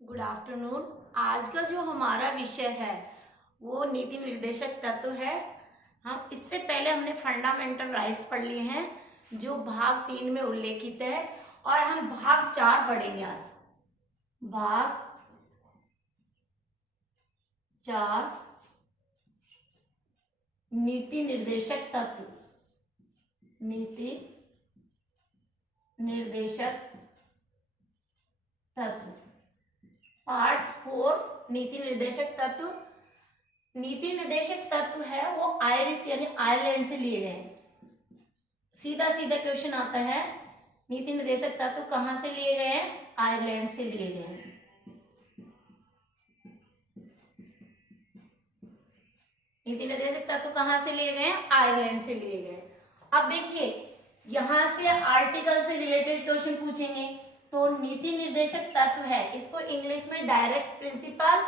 Good afternoon. आज का जो हमारा विषय है वो नीति निर्देशक तत्व है। हम इससे पहले हमने फंडामेंटल राइट्स पढ़ लिए हैं जो भाग 3 में उल्लेखित है, और हम भाग 4 पढ़ेंगे आज। भाग 4 नीति निर्देशक तत्व। नीति निर्देशक तत्व पार्ट 4 नीति निर्देशक तत्व। नीति निर्देशक तत्व है वो आयरिश यानी आयरलैंड से लिए गए हैं। सीधा सीधा क्वेश्चन आता है, नीति निर्देशक तत्व कहां से लिए गए हैं? आयरलैंड से लिए गए हैं। नीति निर्देशक तत्व कहां से लिए गए हैं? आयरलैंड से लिए गए। अब देखिए, यहां से आर्टिकल से रिलेटेड क्वेश्चन पूछेंगे तो नीति निर्देशक तत्व है, इसको इंग्लिश में डायरेक्ट प्रिंसिपल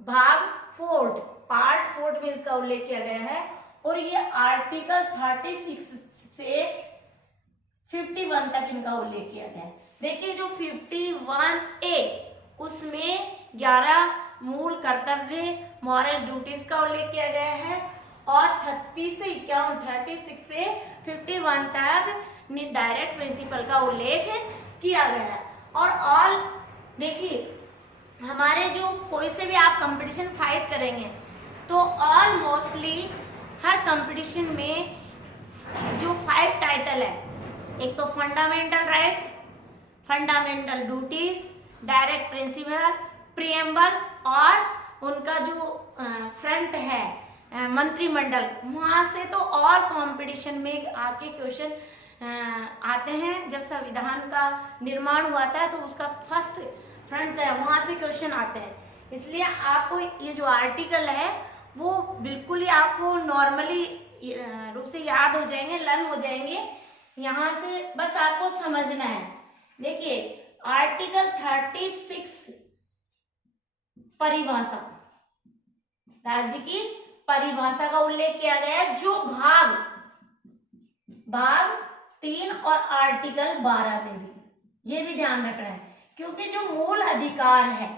भाग 4 पार्ट 4 में इसका उल्लेख किया गया है, और ये आर्टिकल 36 से 51 तक इनका उल्लेख किया गया है। देखिए, जो 51A उसमें 11 मूल कर्तव्य मॉरल ड्यूटीज का उल्लेख किया गया है, और 36 से 51 36 से 51 तक डायरेक्ट प्रिंसिपल का उल्लेख किया गया है। और ऑल देखिए, हमारे जो कोई से भी आप कंपटीशन फाइट करेंगे तो ऑल मोस्टली हर कंपटीशन में जो 5 टाइटल है, एक तो fundamental rights, fundamental duties, direct principle, preamble, और उनका जो फ्रंट है मंत्रिमंडल, वहां से तो और कंपटीशन में आके क्वेश्चन आते हैं। जब संविधान का निर्माण हुआ था तो उसका फर्स्ट फ्रंट है, वहां से क्वेश्चन आते हैं। इसलिए आपको ये जो आर्टिकल है वो बिल्कुल ही आपको नॉर्मली रूप से याद हो जाएंगे, लर्न हो जाएंगे। यहाँ से बस आपको समझना है। देखिए, आर्टिकल 36 परिभाषा, राज्य की परिभाषा का उल्लेख किया गया है, जो भाग 3 और आर्टिकल 12 में भी, ये भी ध्यान रखना है, क्योंकि जो मूल अधिकार है,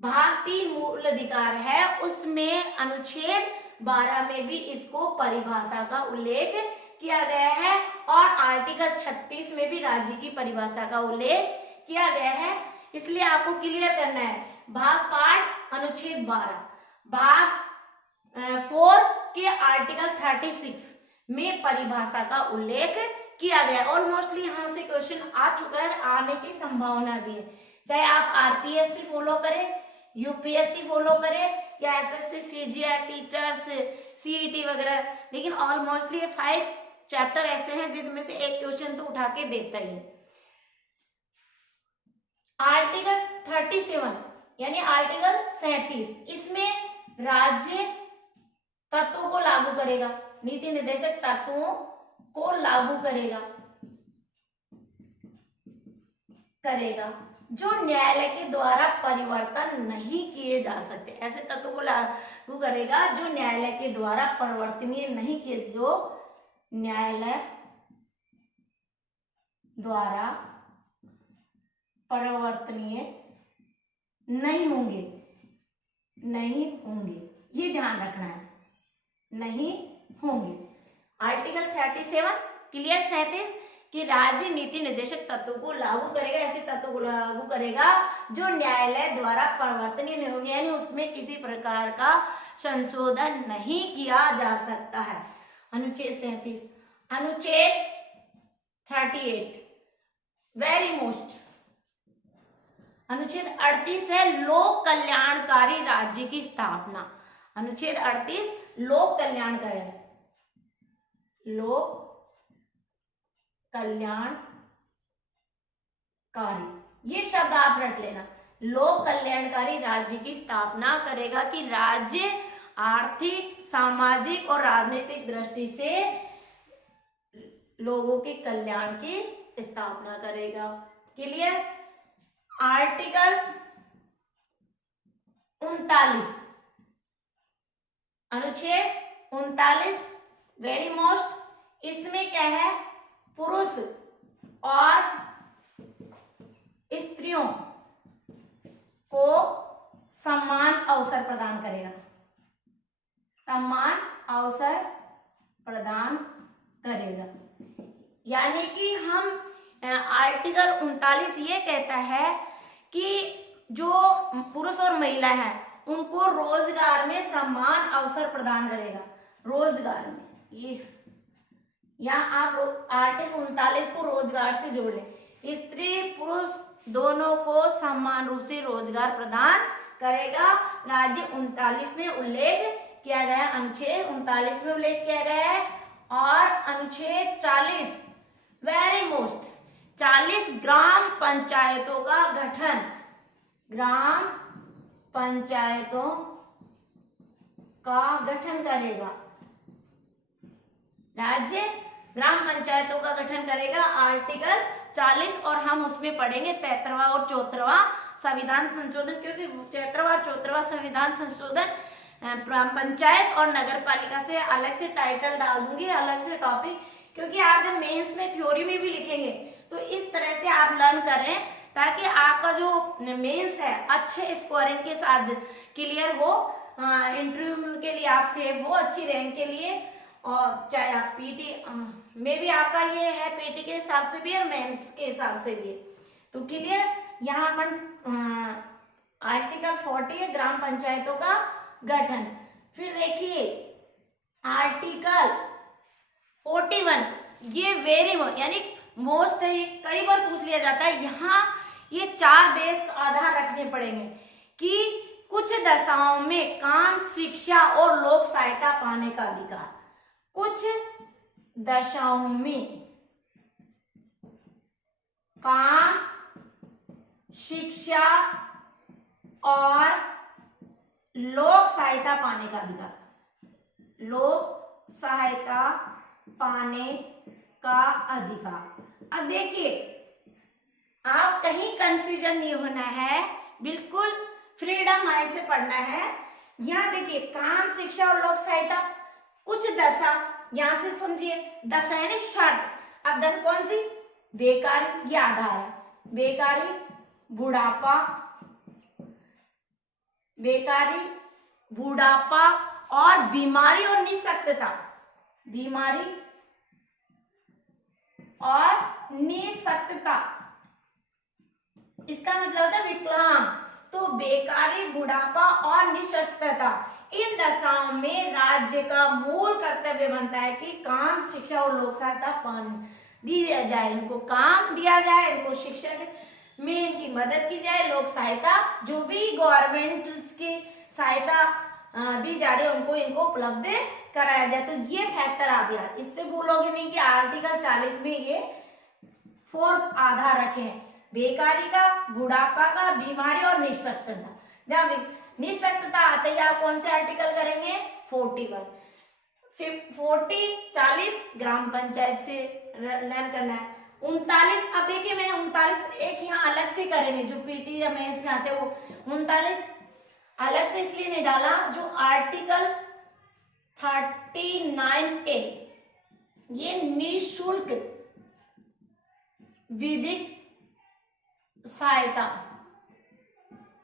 भाग 3 मूल अधिकार है, उसमें अनुच्छेद 12 में भी इसको परिभाषा का उल्लेख किया गया है, और आर्टिकल 36 में भी राज्य की परिभाषा का उल्लेख किया गया है। इसलिए आपको क्लियर करना है, भाग पार्ट अनुच्छेद 12, भाग 4 के आर्टिकल 36 में परिभाषा का उल्लेख किया गया। ऑलमोस्टली यहाँ से क्वेश्चन आ चुका है, आने की संभावना भी है, चाहे आप आरपीएससी फॉलो करें, यूपीएससी फॉलो करें, या एसएससी, सीजीआई, टीचर्स, सीईटी वगैरह, लेकिन ऑलमोस्टली ये 5 चैप्टर ऐसे हैं जिसमें से एक क्वेश्चन तो उठा के देता ही है। आर्टिकल 37 यानी आर्टिकल 37, इसमें राज्य तत्वों को लागू करेगा, नीति निर्देशक तत्वों को लागू करेगा जो न्यायालय के द्वारा परिवर्तन नहीं किए जा सकते। ऐसे तत्वों को लागू करेगा जो न्यायालय के द्वारा परिवर्तनीय नहीं किए, जो न्यायालय द्वारा परिवर्तनीय नहीं होंगे, ये ध्यान रखना है, नहीं होंगे। आर्टिकल 37 क्लियर 37 कि राज्य नीति निर्देशक तत्वों को लागू करेगा, ऐसे तत्वों को लागू करेगा जो न्यायालय द्वारा परिवर्तनीय नहीं होंगे, यानी उसमें किसी प्रकार का संशोधन नहीं किया जा सकता है। अनुच्छेद 37, अनुच्छेद 38 वेरी मोस्ट, अनुच्छेद 38 है लोक कल्याणकारी राज्य की स्थापना। अनुच्छेद 38 लोक कल्याणकारी, लोक कल्याणकारी, ये शब्द आप रट लेना, लोक कल्याणकारी राज्य की स्थापना करेगा कि राज्य आर्थिक, सामाजिक और राजनीतिक दृष्टि से लोगों के कल्याण की स्थापना करेगा। क्लियर? आर्टिकल 39, अनुच्छेद 39 वेरी मोस्ट, इसमें क्या है, पुरुष और स्त्रियों समान अवसर प्रदान करेगा, समान अवसर प्रदान करेगा। यानी कि हम आर्टिकल 39 ये कहता है कि जो पुरुष और महिला है उनको रोजगार में समान अवसर प्रदान करेगा, रोजगार में। ये या आप आर्टिकल 39 को रोजगार से जोड़ लें, स्त्री पुरुष दोनों को समान रूप से रोजगार प्रदान करेगा। राज्य 39 में उल्लेख किया गया है, अनुच्छेद 39 में उल्लेख किया गया है। और अनुच्छेद 40 वेरी मोस्ट 40 ग्राम पंचायतों का गठन, ग्राम पंचायतों का गठन करेगा, राज्य ग्राम पंचायतों का गठन करेगा। आर्टिकल 40 और हम उसमें पढ़ेंगे 73वां और 74वां संविधान संशोधन, क्योंकि 73वां और 74वां संविधान संशोधन पंचायत और नगर पालिका से अलग से टाइटल डाल दूंगी, अलग से टॉपिक, क्योंकि आप जब मेंस में थ्योरी में भी लिखेंगे तो इस तरह से आप लर्न करें ताकि आपका जो मेंस है अच्छे स्कोरिंग के साथ क्लियर हो, इंटरव्यू के लिए आप सेफ हो अच्छी रैंक के लिए। और चाहे आप पीटी में भी आपका ये है, पीटी के हिसाब से भी और मेंस के हिसाब से भी, तो क्लियर। यहाँ अपन आर्टिकल 40 है ग्राम पंचायतों का गठन। फिर देखिए आर्टिकल 41, ये वेरी यानी मोस्ट है, ये कई बार पूछ लिया जाता है। यहाँ ये 4 बेस आधार रखने पड़ेंगे कि कुछ दशाओं में काम, शिक्षा और लोक सहायता पाने का अधिकार, कुछ दशाओं में काम, शिक्षा और लोक सहायता पाने का अधिकार, लोक सहायता पाने का अधिकार। अब देखिए आप कहीं कंफ्यूजन नहीं होना है, बिल्कुल फ्रीडम माइंड से पढ़ना है। यहाँ देखिए काम, शिक्षा और लोक सहायता, कुछ दशा, यहां से समझिए दशा यानी शर्त। अब दशा कौन सी? बेकारी, ये आधार है, बेकारी, बुढ़ापा, बेकारी, बुढ़ापा और बीमारी और निःशक्तता, बीमारी और निःशक्तता, इसका मतलब होता है विकलांग। तो बेकारी, बुढ़ापा और निःशक्तता, इन दशाओं में राज्य का मूल कर्तव्य बनता है कि काम, शिक्षा और लोक सहायता दी जाए, इनको काम दिया जाए, इनको शिक्षा में इनकी मदद की जाए, लोक सहायता जो भी गवर्नमेंट की सहायता दी जा रही है उनको इनको उपलब्ध कराया जाए। तो ये फैक्टर आप याद, इससे भूलोगे नहीं कि आर्टिकल 40 में ये 4 आधार रखे हैं, बेकारी का, बुढ़ापा का, बीमारी और निःशक्तता। जब निःशक्तता आते ही आप कौन से आर्टिकल करेंगे? 41, 40 ग्राम पंचायत से लर्न करना है। 39, अब देखिए मैंने 39 एक यहाँ अलग से करेंगे, जो पीटी या मेंस में आते हैं वो 39 अलग से इसलिए नहीं डाला, जो आर्टिकल 39A ये निःशुल्क विधिक सहायता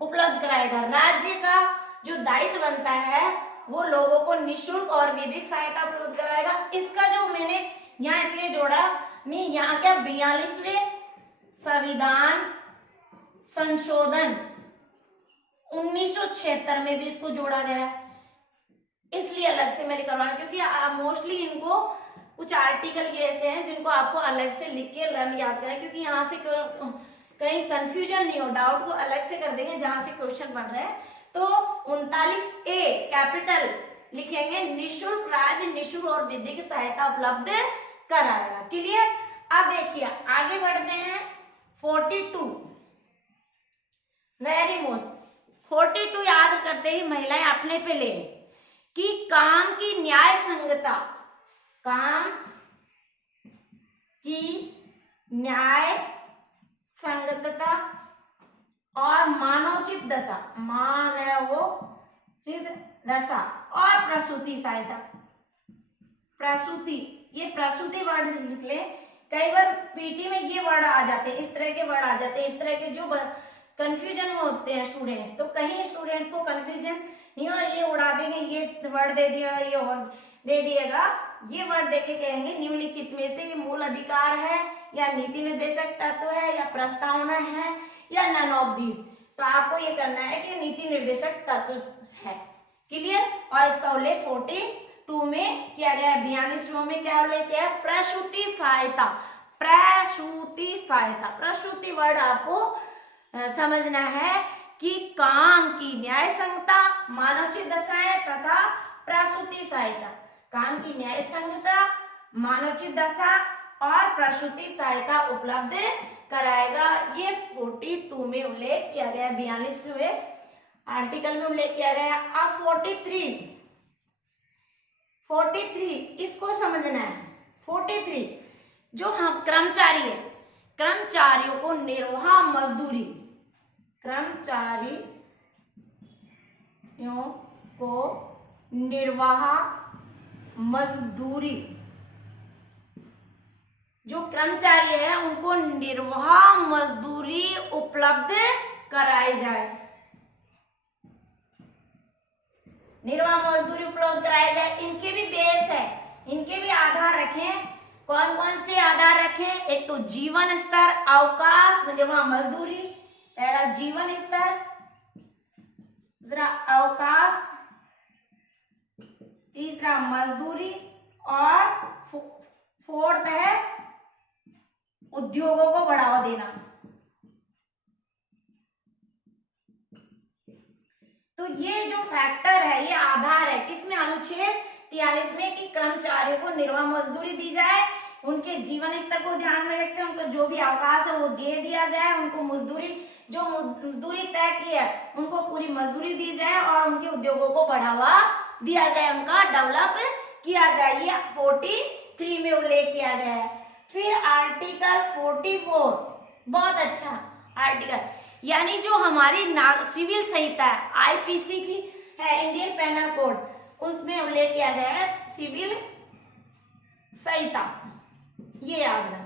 उपलब्ध कराएगा। राज्य का जो दायित्व बनता है वो लोगों को निःशुल्क और विधिक सहायता उपलब्ध कराएगा। इसका जो मैंने यहाँ इसलिए जोड़ा नहीं, यहाँ क्या 42वें संविधान संशोधन 1976 में भी इसको जोड़ा गया है, इसलिए अलग से मैंने करवाना, क्योंकि मोस्टली इनको कुछ आर्टिकल ये ऐसे हैं जिनको आपको अलग से लिख के लर्न याद करें, क्योंकि यहाँ से कहीं कंफ्यूजन नहीं हो, डाउट को अलग से कर देंगे जहां से क्वेश्चन बन रहे हैं। तो 39A कैपिटल लिखेंगे, निःशुल्क राज्य निःशुल्क और विधिक सहायता उपलब्ध कराएगा। क्लियर? अब देखिए आगे बढ़ते हैं 42, वेरी मोस्ट 42 याद करते ही महिलाएं अपने पे ले कि काम की न्याय संगता, काम की न्याय संगतता और मानवोचित दशा, मानवोचित दशा और प्रसूति सहायता, प्रसूति, ये प्रसूति वर्ड लिख ले, कई बार पीटी में ये वर्ड आ जाते हैं, इस तरह के वर्ड आ जाते हैं, इस तरह के जो कंफ्यूजन में होते हैं स्टूडेंट, तो कहीं स्टूडेंट्स को कंफ्यूजन नहीं हो, ये उड़ा देंगे, ये वर्ड दे दिया, ये और दे दिएगा, ये वर्ड देके कहेंगे निम्नलिखित में से ये मूल अधिकार है या नीति निर्देशक तत्व है या प्रस्तावना है या नन ऑफ दीज। तो आपको ये करना है कि नीति निर्देशक तत्व है। क्लियर? और इसका उल्लेख 42 में किया गया है। 42 में क्या उल्लेख किया है? प्रसूति सहायता। प्रसूति सहायता, प्रसूति वर्ड आपको समझना है कि काम की न्याय संगता, मानवोचित दशाएं तथा प्रसूति सहायता, काम की न्याय संगता, मानवोचित दशा और प्रसूति सहायता उपलब्ध कराएगा। ये 42 में उल्लेख किया गया है, 42वें आर्टिकल में उल्लेख किया गया। अब 43 इसको समझना है। 43 जो हम कर्मचारी है, कर्मचारियों को निर्वाह मजदूरी, कर्मचारियों को निर्वाह मजदूरी, जो कर्मचारी है उनको निर्वाह मजदूरी उपलब्ध कराई जाए, निर्वाह मजदूरी उपलब्ध कराई जाए। इनके भी बेस है, इनके भी आधार रखें। कौन कौन से आधार रखें? एक तो जीवन स्तर, अवकाश, निर्वाह मजदूरी। पहला जीवन स्तर, दूसरा अवकाश, तीसरा मजदूरी और फोर्थ है उद्योगों को बढ़ावा देना। तो ये जो फैक्टर है, ये आधार है किसमें? अनुच्छेद 43 में कि कर्मचारियों को निर्वाह मजदूरी दी जाए, उनके जीवन स्तर को ध्यान में रखते हैं, उनको जो भी अवकाश है वो दे दिया जाए, उनको मजदूरी, जो मजदूरी तय की है उनको पूरी मजदूरी दी जाए और उनके उद्योगों को बढ़ावा दिया जाए, उनका डेवलप किया जाए। ये 43 में उल्लेख किया गया है। फिर आर्टिकल 44 बहुत अच्छा आर्टिकल, यानी जो हमारी सिविल संहिता है, आईपीसी की है, इंडियन पेनल कोड, उसमें उल्लेख किया गया है सिविल संहिता। ये याद रखना,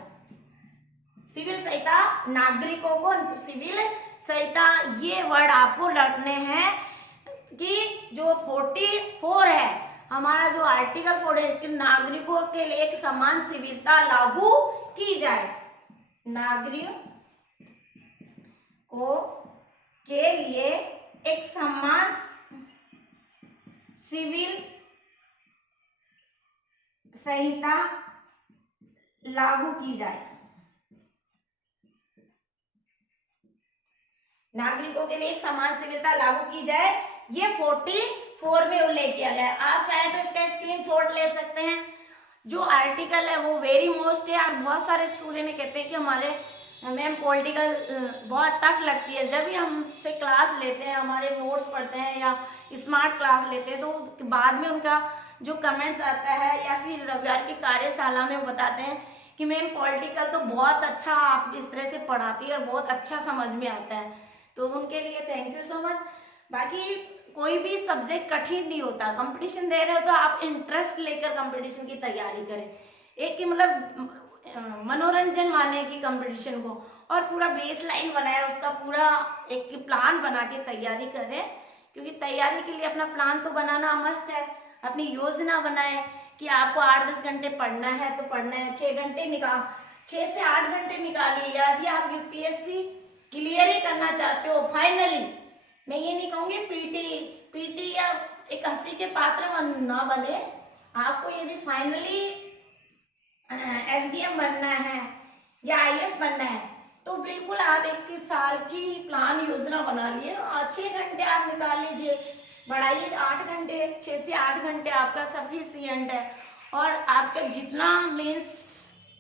सिविल संहिता, नागरिकों को सिविल संहिता, ये वर्ड आपको रखने हैं कि जो 44 है हमारा, जो आर्टिकल 44 नागरिकों के लिए एक समान सिविलता लागू की जाए, नागरिकों के लिए एक समान सिविल संहिता लागू की जाए, नागरिकों के लिए एक समान सिविलता लागू की जाए। ये 44 में उल्लेख किया गया है। आप चाहे तो इसका स्क्रीनशॉट ले सकते हैं। जो आर्टिकल है वो वेरी मोस्ट है और बहुत सारे स्टूडेंट कहते हैं कि हमारे मैम पॉलिटिकल बहुत टफ लगती है। जब भी हमसे क्लास लेते हैं, हमारे नोट्स पढ़ते हैं या स्मार्ट क्लास लेते हैं, तो बाद में उनका जो कमेंट्स आता है या फिर रविवार की कार्यशाला में वो बताते हैं कि मैम पॉलिटिकल तो बहुत अच्छा आप इस तरह से पढ़ाती है और बहुत अच्छा समझ में आता है। तो उनके लिए थैंक यू सो मच। बाकी कोई भी सब्जेक्ट कठिन नहीं होता। कंपटीशन दे रहे हो तो आप इंटरेस्ट लेकर कंपटीशन की तैयारी करें। एक मतलब मनोरंजन माने कि कंपटीशन को, और पूरा बेस लाइन बनाया, उसका पूरा एक प्लान बना के तैयारी करें, क्योंकि तैयारी के लिए अपना प्लान तो बनाना मस्ट है। अपनी योजना बनाए कि आपको 8-10 घंटे पढ़ना है तो पढ़ना है, 6 से 8 घंटे निकालिए। यदि आप यूपीएससी क्लियर ही करना चाहते हो फाइनली, मैं ये नहीं कहूँगी पीटी या एक हंसी के पात्र ना बने, आपको यदि फाइनली एसडीएम बनना है या आईएएस बनना है तो बिल्कुल आप 21 साल की प्लान योजना बना लिए, 6 घंटे आप निकाल लीजिए, बढ़ाइए 8 घंटे, 6 से 8 घंटे आपका सफिशिएंट है। और आपका जितना मेंस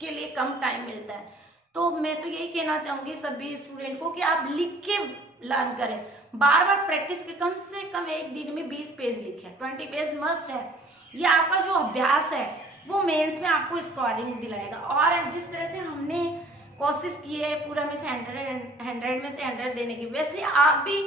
के लिए कम टाइम मिलता है, तो मैं तो यही कहना चाहूँगी सभी स्टूडेंट को कि आप लिख के लर्न करें, बार बार प्रैक्टिस के, कम से कम एक दिन में 20 पेज लिखें, 20 पेज मस्ट है। ये आपका जो अभ्यास है वो मेंस में आपको स्कोरिंग दिलाएगा। और जिस तरह से हमने कोशिश की है पूरा में से 100 में से 100 देने की, वैसे आप भी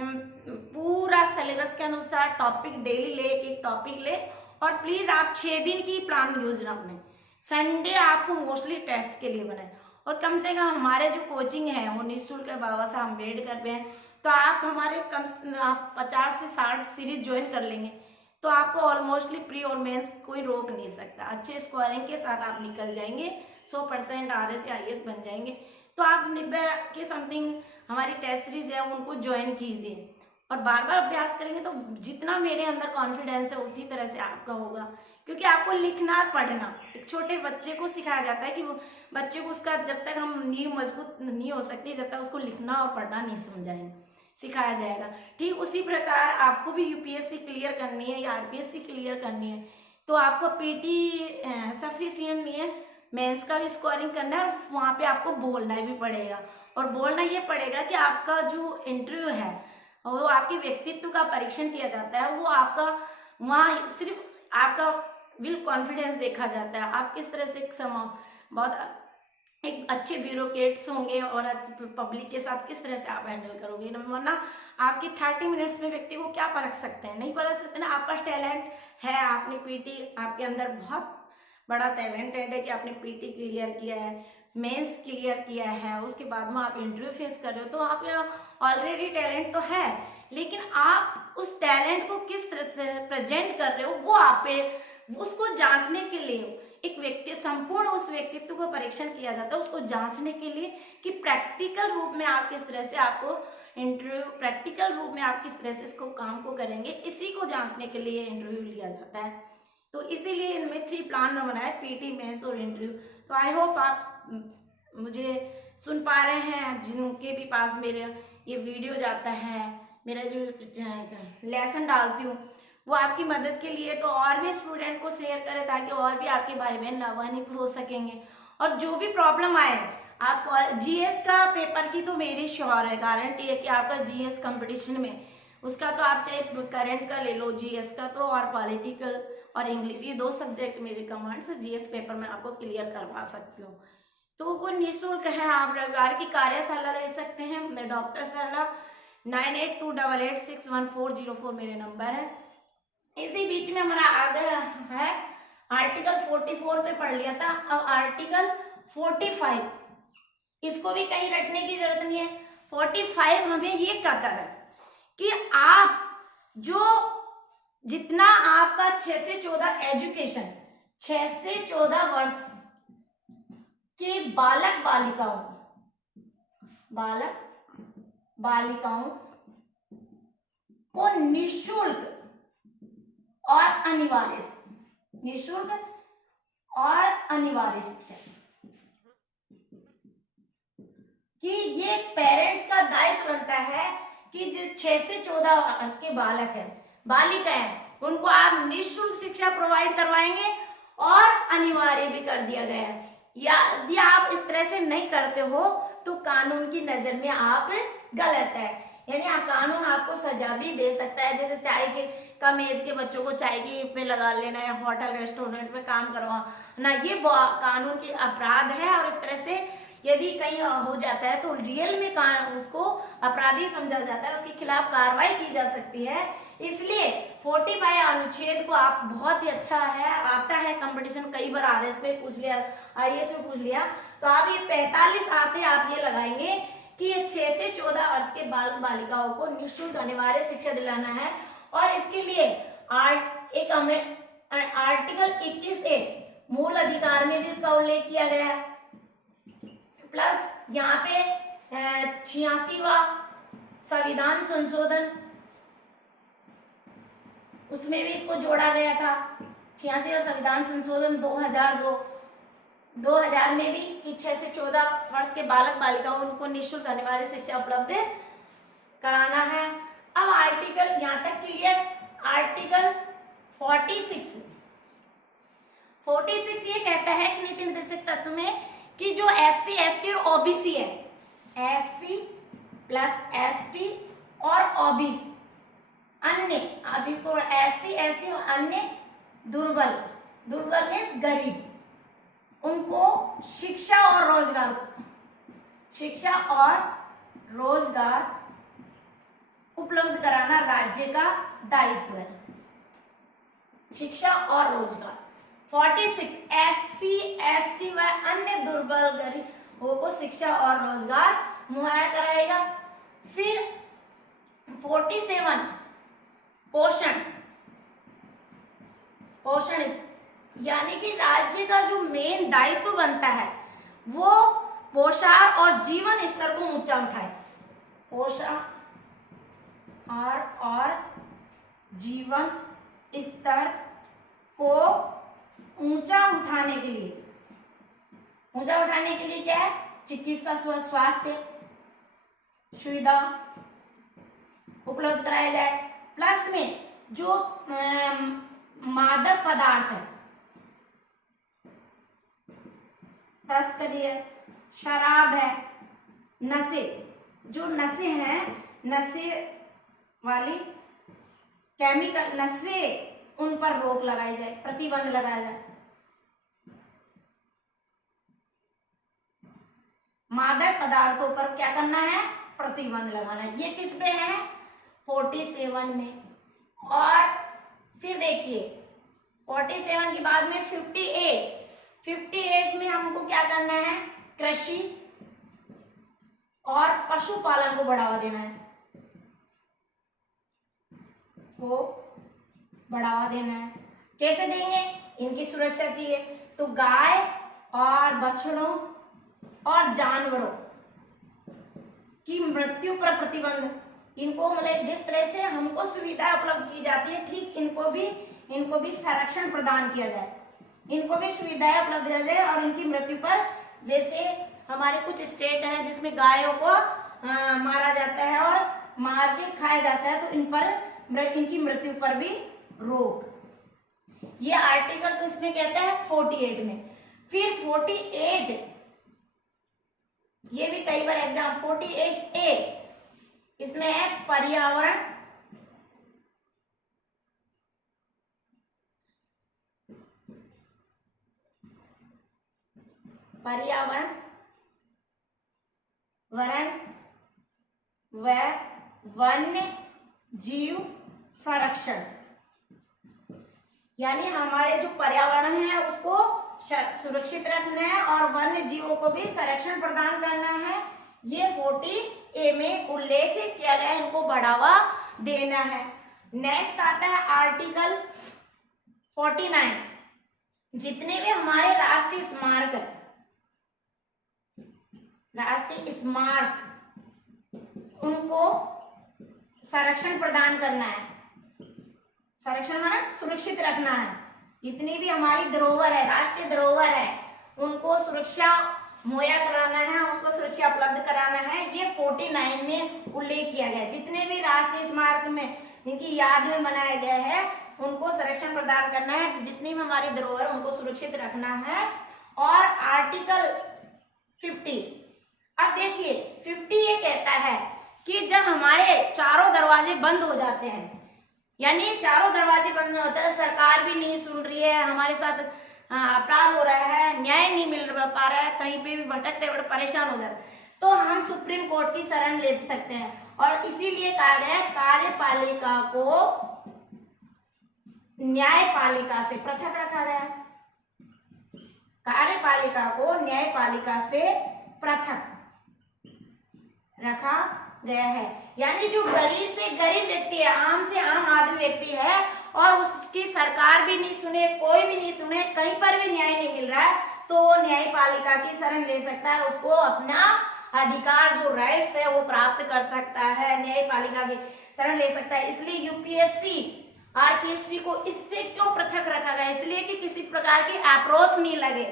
पूरा सिलेबस के अनुसार टॉपिक डेली ले, एक टॉपिक ले, और प्लीज आप 6 दिन की प्लान योजना बनाए। संडे आपको मोस्टली टेस्ट के लिए बनाए और कम से कम हमारे जो कोचिंग है वो निःशुल्क है, बाबा साहब अम्बेडकर पे है। तो आप हमारे आप 50 से 60 सीरीज ज्वाइन कर लेंगे तो आपको ऑलमोस्टली प्री और मेंस कोई रोक नहीं सकता। अच्छे स्कोरिंग के साथ आप निकल जाएंगे, 100% RS या IAS बन जाएंगे। तो आप 90 के समथिंग हमारी टेस्ट सीरीज है उनको ज्वाइन कीजिए और बार बार अभ्यास करेंगे तो जितना मेरे अंदर कॉन्फिडेंस है उसी तरह से आपका होगा। क्योंकि आपको लिखना और पढ़ना एक छोटे बच्चे को सिखाया जाता है कि वो बच्चे को उसका जब तक हम नींव मजबूत नहीं हो सकती जब तक उसको लिखना और पढ़ना नहीं समझाएंगे सिखाया जाएगा। ठीक उसी प्रकार आपको भी UPSC क्लियर करनी है या RPSC क्लियर करनी है तो आपको PT सफिशियंट नहीं है, मेंस का भी स्कोरिंग करना है और वहाँ पे आपको बोलना भी पड़ेगा। और बोलना ये पड़ेगा कि आपका जो इंटरव्यू है वो आपके व्यक्तित्व का परीक्षण किया जाता है, वो आपका वहाँ सिर्फ आपका विल कॉन्फिडेंस देखा जाता है, आप किस तरह से बहुत एक अच्छे ब्यूरोक्रेट्स होंगे और पब्लिक के साथ किस तरह से आप हैंडल करोगे। वरना आपके 30 मिनट्स में व्यक्ति को क्या परख सकते हैं, नहीं परख सकते ना। आपका टैलेंट है, आपने PT आपके अंदर बहुत बड़ा टैलेंट है कि आपने PT क्लियर किया है, मेंस क्लियर किया है, उसके बाद में आप इंटरव्यू फेस कर रहे हो तो आप ऑलरेडी टैलेंट तो है, लेकिन आप उस टैलेंट को किस तरह से प्रेजेंट कर रहे हो वो आप पे उसको जांचने के लिए एक व्यक्ति संपूर्ण उस व्यक्तित्व को परीक्षण किया जाता है उसको जांचने के लिए कि प्रैक्टिकल रूप में आप किस तरह से आपको इंटरव्यू प्रैक्टिकल रूप में आप किस तरह से इसको काम को करेंगे, इसी को जांचने के लिए इंटरव्यू लिया जाता है। तो इसीलिए इनमें 3 प्लान बनाया, PT, मेंस और इंटरव्यू। तो आई होप आप मुझे सुन पा रहे हैं, जिनके भी पास मेरे ये वीडियो जाता है, मेरा जो लेसन डालती हूँ वो आपकी मदद के लिए, तो और भी स्टूडेंट को शेयर करें ताकि और भी आपके भाई बहन लाभान्वित हो सकेंगे। और जो भी प्रॉब्लम आए आप GS का पेपर की तो मेरी श्योर है, गारंटी है कि आपका GS कंपटीशन में उसका तो आप चाहे करंट का ले लो GS का तो, और पॉलिटिकल और इंग्लिश ये 2 सब्जेक्ट मेरे कमांड से GS पेपर में आपको क्लियर करवा सकती हूँ। तो वो निःशुल्क है, आप रविवार की कार्यशाला ले सकते हैं। मैं डॉक्टर सरला 9828861404 मेरे नंबर है। इसी बीच में हमारा आगे है आर्टिकल 44 पे पढ़ लिया था, अब आर्टिकल 45 इसको भी कहीं रटने की जरूरत नहीं है। 45 हमें ये कहता है कि आप जो जितना आपका 6 से 14 एजुकेशन 6 से 14 वर्ष के बालक बालिकाओं को निःशुल्क और अनिवार्य शिक्षा कि ये पेरेंट्स का दायित्व बनता है कि जो 6 से 14 वर्ष के बालक है बालिका है उनको आप निःशुल्क शिक्षा प्रोवाइड करवाएंगे और अनिवार्य भी कर दिया गया है। यदि आप इस तरह से नहीं करते हो तो कानून की नजर में आप गलत है, यानी आप कानून आपको सजा भी दे सकता है। जैसे चाय के कम एज के बच्चों को चाय की पे लगा लेना या होटल रेस्टोरेंट में काम करवाना, ये कानून के अपराध है। और इस तरह से यदि कहीं हो जाता है तो रियल में उसको अपराधी समझा जाता है, उसके खिलाफ कार्रवाई की जा सकती है। इसलिए 45 अनुच्छेद को आप बहुत ही अच्छा है, आता है कंपटीशन, कई बार RS में पूछ लिया, IAS में पूछ लिया, तो आप ये 45 आते आप ये लगाएंगे कि ये 6 से 14 वर्ष के बालक बालिकाओं को निःशुल्क अनिवार्य शिक्षा दिलाना है। और इसके लिए एक हमें आर्टिकल 21A मूल अधिकार में भी इसका उल्लेख किया गया है, प्लस यहाँ पे 86वां संविधान संशोधन उसमें भी इसको जोड़ा गया था। 86वां संविधान संशोधन 2000 में भी कि 6 से 14 वर्ष के बालक बालिकाओं उनको निःशुल्क अनिवार्य शिक्षा उपलब्ध कराना है। अब आर्टिकल यहाँ तक क्लियर। आर्टिकल 46 ये कहता है कि नीति निर्देशक तत्व में कि जो SC ST और OBC है, SC प्लस ST और OBC अन्य, अब इसको SC ST और अन्य दुर्बल मीन्स गरीब, उनको शिक्षा और रोजगार उपलब्ध कराना राज्य का दायित्व है। शिक्षा और रोजगार। 46 SC ST व अन्य दुर्बल गरीब को शिक्षा और रोजगार मुहैया कराएगा। फिर 47 पोषण, पोषण यानी कि राज्य का जो मेन दायित्व बनता है वो पोषण और जीवन स्तर को ऊंचा उठाए, पोषण और जीवन स्तर को ऊंचा उठाने के लिए, ऊंचा उठाने के लिए क्या है, चिकित्सा स्वास्थ्य सुविधा उपलब्ध कराया जाए। प्लस में जो मादक पदार्थ है, तस्करी है, शराब है, नशे, जो नशे हैं, नशे वाली केमिकल नशे, उन पर रोक लगाई जाए, प्रतिबंध लगाया जाए। मादक पदार्थों पर क्या करना है, प्रतिबंध लगाना है। ये किस पे है, 47 में। और फिर देखिए 47 के बाद में 58 में हमको क्या करना है, कृषि और पशुपालन को बढ़ावा देना है, को बढ़ावा देना है। कैसे देंगे, इनकी सुरक्षा चाहिए, तो गाय और बछड़ों और जानवरों की मृत्यु पर प्रतिबंध, इनको मतलब जिस तरह से हमको सुविधा उपलब्ध की जाती है ठीक इनको भी संरक्षण प्रदान किया जाए, इनको भी सुविधाएं उपलब्ध किया जाए। और इनकी मृत्यु पर, जैसे हमारे कुछ स्टेट हैं जिसमें गायों को मारा जाता है और मार के खाया जाता है, तो इनकी मृत्यु पर भी रोक। ये आर्टिकल तो इसमें कहता है 48 में। फिर 48, ये भी कई बार एग्जाम 48A, इसमें है पर्यावरण, व वन्य जीव संरक्षण, यानी हमारे जो पर्यावरण है उसको सुरक्षित रखना है और वन्य जीवों को भी संरक्षण प्रदान करना है। ये 40A में उल्लेख किया गया है, इनको बढ़ावा देना है। नेक्स्ट आता है आर्टिकल 49, जितने भी हमारे राष्ट्रीय स्मारक है, राष्ट्रीय स्मारक, उनको संरक्षण प्रदान करना है। संरक्षण माना सुरक्षित रखना है। जितनी भी हमारी धरोहर है, राष्ट्रीय धरोहर है, उनको सुरक्षा मुहैया कराना है, उनको सुरक्षा उपलब्ध कराना है। ये 49 में उल्लेख किया गया है। जितने भी राष्ट्रीय स्मारक में इनकी याद में बनाए गए हैं उनको संरक्षण प्रदान करना है, जितनी भी हमारी धरोहर उनको सुरक्षित रखना है। और आर्टिकल 50, अब देखिए 50 ये कहता है कि जब हमारे चारों दरवाजे बंद हो जाते हैं, यानी चारों दरवाजे बंद होता है, सरकार भी नहीं सुन रही है, हमारे साथ अपराध हो रहा है, न्याय नहीं मिल पा रहा है, कहीं पे भी भटकते हुए परेशान हो जाते हैं, तो हम सुप्रीम कोर्ट की शरण ले सकते हैं। और इसीलिए कहा गया कार्यपालिका को न्यायपालिका से पृथक रखा गया है। कार्यपालिका को न्यायपालिका से पृथक रखा गया है। यानी जो गरीब से गरीब व्यक्ति है, आम से आम आदमी व्यक्ति है और उसकी सरकार भी नहीं सुने, कोई भी नहीं सुने, कहीं पर भी न्याय नहीं मिल रहा है, तो वो न्यायपालिका की शरण ले सकता है, उसको अपना अधिकार जो राइट्स है वो प्राप्त कर सकता है, न्यायपालिका की शरण ले सकता है। इसलिए यूपीएससी आरपीएससी को इससे क्यों पृथक रखा गया, इसलिए कि किसी प्रकार की अप्रोच नहीं लगे।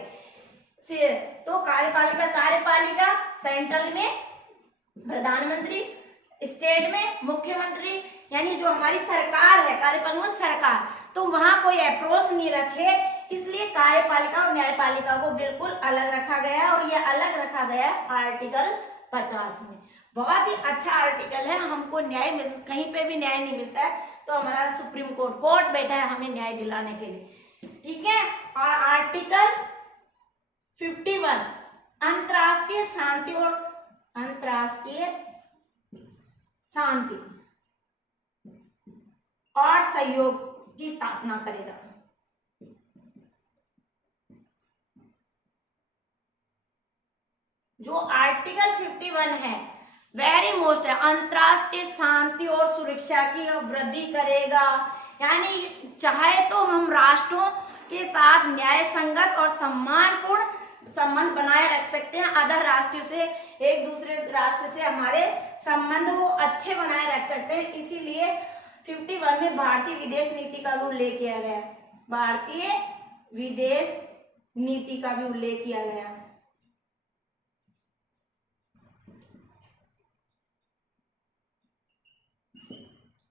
तो कार्यपालिका सेंट्रल में प्रधानमंत्री, स्टेट में मुख्यमंत्री, यानी जो हमारी सरकार है, कार्यपालिका सरकार, तो वहां कोई अप्रोच नहीं रखे, इसलिए कार्यपालिका और न्यायपालिका को बिल्कुल अलग रखा गया। और यह अलग रखा गया आर्टिकल 50 में। बहुत ही अच्छा आर्टिकल है, हमको न्याय कहीं पे भी न्याय नहीं मिलता है तो हमारा सुप्रीम कोर्ट बैठा है हमें न्याय दिलाने के लिए, ठीक है। और आर्टिकल 51 अंतरराष्ट्रीय शांति और अंतरराष्ट्रीय शांति और सहयोग की स्थापना करेगा। जो आर्टिकल 51 है वेरी मोस्ट है, अंतरराष्ट्रीय शांति और सुरक्षा की वृद्धि करेगा। यानी चाहे तो हम राष्ट्रों के साथ न्याय संगत और सम्मानपूर्ण संबंध बनाए रख सकते हैं, अदर राष्ट्रों से, एक दूसरे राष्ट्र से हमारे संबंध वो अच्छे बनाए रख सकते हैं। इसीलिए 51 में भारतीय विदेश नीति का भी उल्लेख किया गया है, भारतीय विदेश नीति का भी उल्लेख किया गया।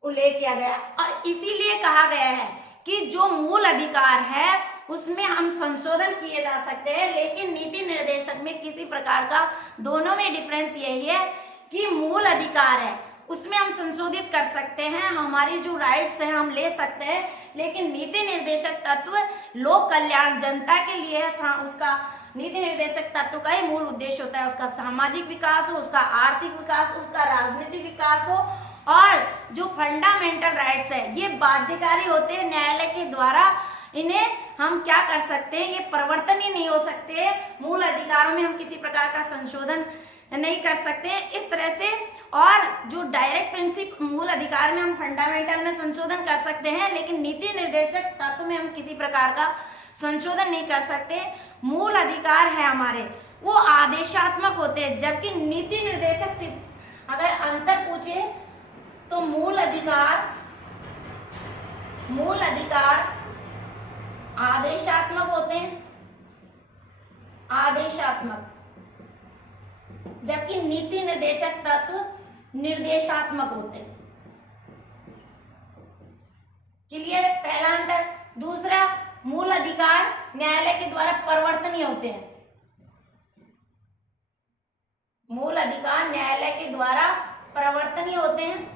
उल्लेख किया गया और इसीलिए कहा गया है कि जो मूल अधिकार है उसमें हम संशोधन किए जा सकते हैं, लेकिन नीति निर्देशक में किसी प्रकार का, दोनों में डिफरेंस यही है कि मूल अधिकार है उसमें हम संशोधित कर सकते हैं, हमारी जो राइट्स है हम ले सकते हैं, लेकिन नीति निर्देशक तत्व लोक कल्याण जनता के लिए है। उसका नीति निर्देशक तत्व का ही मूल उद्देश्य होता है उसका सामाजिक विकास हो, उसका आर्थिक विकास हो, उसका राजनीतिक विकास हो। और जो फंडामेंटल राइट्स है ये बाध्यकारी होते हैं न्यायालय के द्वारा, इन्हें हम क्या कर सकते हैं, ये परिवर्तन ही नहीं हो सकते, मूल अधिकारों में हम किसी प्रकार का संशोधन नहीं कर सकते हैं इस तरह से। और जो डायरेक्ट प्रिंसिप मूल अधिकार में हम फंडामेंटल में संशोधन कर सकते हैं, लेकिन नीति निर्देशक तत्व में हम किसी प्रकार का संशोधन नहीं कर सकते। मूल अधिकार है हमारे वो आदेशात्मक होते हैं, जबकि नीति निर्देशक, अगर अंतर पूछे तो मूल अधिकार आदेशात्मक होते हैं, आदेशात्मक, जबकि नीति निर्देशक तत्व निर्देशात्मक होते हैं। क्लियर है पहला अंतर। दूसरा, मूल अधिकार न्यायालय के द्वारा परिवर्तनीय होते हैं, मूल अधिकार न्यायालय के द्वारा परिवर्तनीय होते हैं।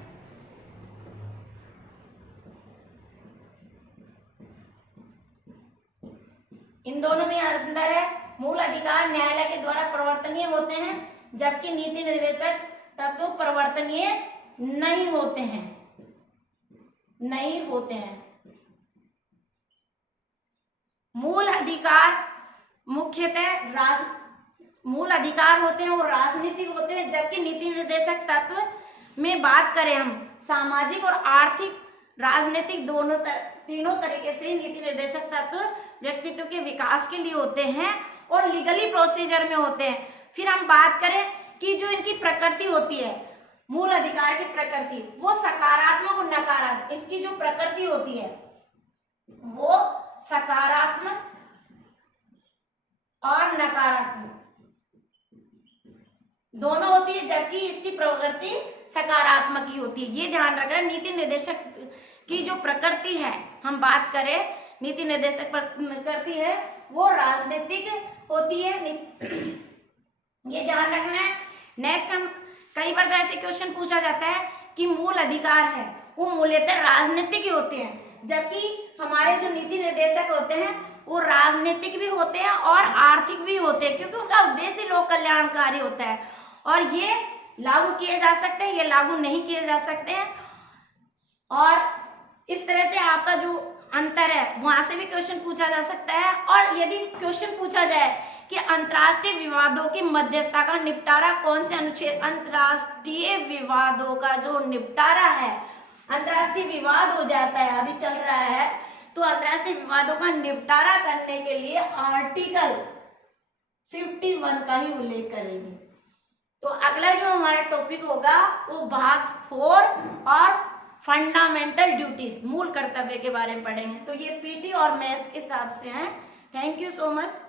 इन दोनों में अंतर है, मूल अधिकार न्यायालय के द्वारा परिवर्तनीय होते हैं, जबकि नीति निर्देशक तत्व परिवर्तनीय नहीं होते हैं, नहीं होते हैं। मूल अधिकार मुख्यतः मूल अधिकार होते हैं वो राजनीतिक होते हैं, जबकि नीति निर्देशक तत्व में बात करें हम सामाजिक और आर्थिक राजनीतिक तीनों तरीके से नीति निर्देशक तत्व व्यक्तित्व के विकास के लिए होते हैं और लीगली प्रोसीजर में होते हैं। फिर हम बात करें कि जो इनकी प्रकृति होती है, मूल अधिकार की प्रकृति, वो सकारात्मक और नकारात्मक, इसकी जो प्रकृति होती है वो सकारात्मक और नकारात्मक दोनों होती है, जबकि इसकी प्रकृति सकारात्मक ही होती है। ये ध्यान रखना। नीति निर्देशक की जो प्रकृति है, हम बात करें नीति निर्देशक प्रकृति है वो राजनीतिक होती है, ये ध्यान रखना है। नेक्स्ट, हम कई बार तो ऐसे क्वेश्चन पूछा जाता है कि मूल अधिकार है वो मूलतः राजनीतिक ही होते हैं, जबकि हमारे जो नीति निर्देशक होते हैं वो राजनीतिक भी होते हैं और आर्थिक भी होते हैं, क्योंकि उनका उद्देश्य लोक कल्याणकारी होता है और ये लागू किए जा सकते हैं, ये लागू नहीं किए जा सकते हैं। और इस तरह से आपका जो अंतर है वहां से भी क्वेश्चन पूछा जा सकता है। और यदि क्वेश्चन पूछा जाए कि अंतर्राष्ट्रीय विवादों की मध्यस्थता का निपटारा कौन से अनुच्छेद, अंतर्राष्ट्रीय विवादों का जो निपटारा है, अंतर्राष्ट्रीय विवाद हो जाता है, अभी चल रहा है, तो अंतर्राष्ट्रीय विवादों का निपटारा करने के लिए आर्टिकल 51 का ही उल्लेख करेंगे। तो अगला जो हमारा टॉपिक होगा वो भाग 4 और फंडामेंटल ड्यूटीज, मूल कर्तव्य के बारे में पढ़ेंगे। तो ये पीटी और मैथ्स के हिसाब से हैं। Thank you so much.